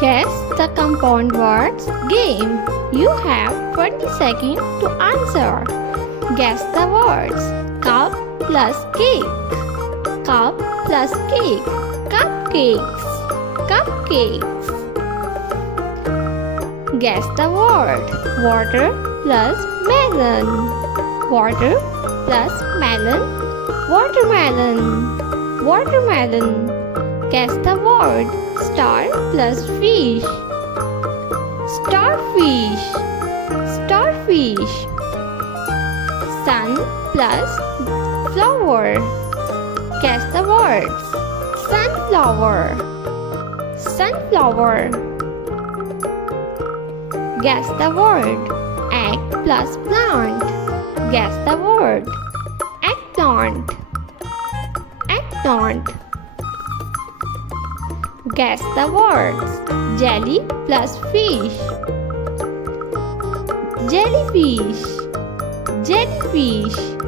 Guess the compound words game. You have 20 seconds to answer. Guess the words cup plus cake. Cup plus cake. Cupcakes. Cupcakes. Guess the word water plus melon. Water plus melon. Watermelon. Watermelon. Guess the word star plus fish. Starfish. Starfish. Sun plus flower. Guess the words sunflower. Sunflower. Guess the word egg plus plant. Guess the word eggplant. Eggplant. Guess the words jelly plus fish. Jellyfish. Jellyfish.